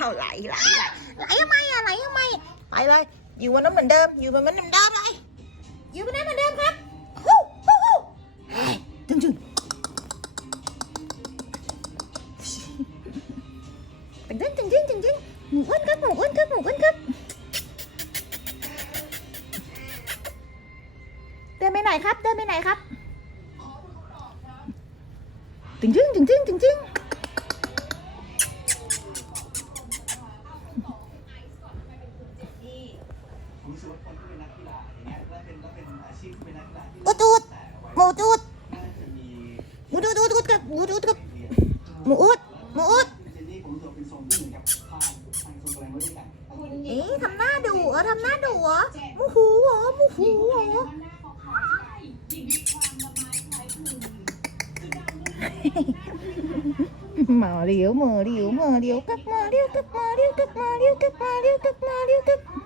เอาไหลไหลไหลไหลทำไมอะไหลทำไมไปเลย อยู่วันนั้นเหมือนเดิม อยู่วันนั้นเหมือนเดิมเลยอยู่วันนั้นเหมือนเดิมครับฮู้ฮู้ฮู้จึงจึงตึงตึงตึงตึงตึงตึงหมูอ้วนครับหมูอ้วนครับหมูอ้วนครับเดินไปไหนครับ เดินไปไหนครับ จริงจริงจริงจริงจริง กว่าคนที่เป็นนักกีฬาอย่างเงี้ยก็เป็นก็เป็นอาชีพที่เป็นนักกีฬาที่อุดอุดหมูจุดน่าจะมีหมูจุดอุดอุดกับหมูจุดกับหมูอุดหมูอุดเจนนี่ผมรู้สึกว่าเป็นทรงที่เหมือนกับพานทางทรงแสดงไว้ด้วยกันเอ๊ะทำหน้าดุเหรอทำหน้าดุเหรอมูหูเหรอมูหูเหรอมาเร็วมาเร็วมาเร็วกลับมาเร็วกลับมาเร็วกลับมาเร็วกลับมาเร็วกลับมา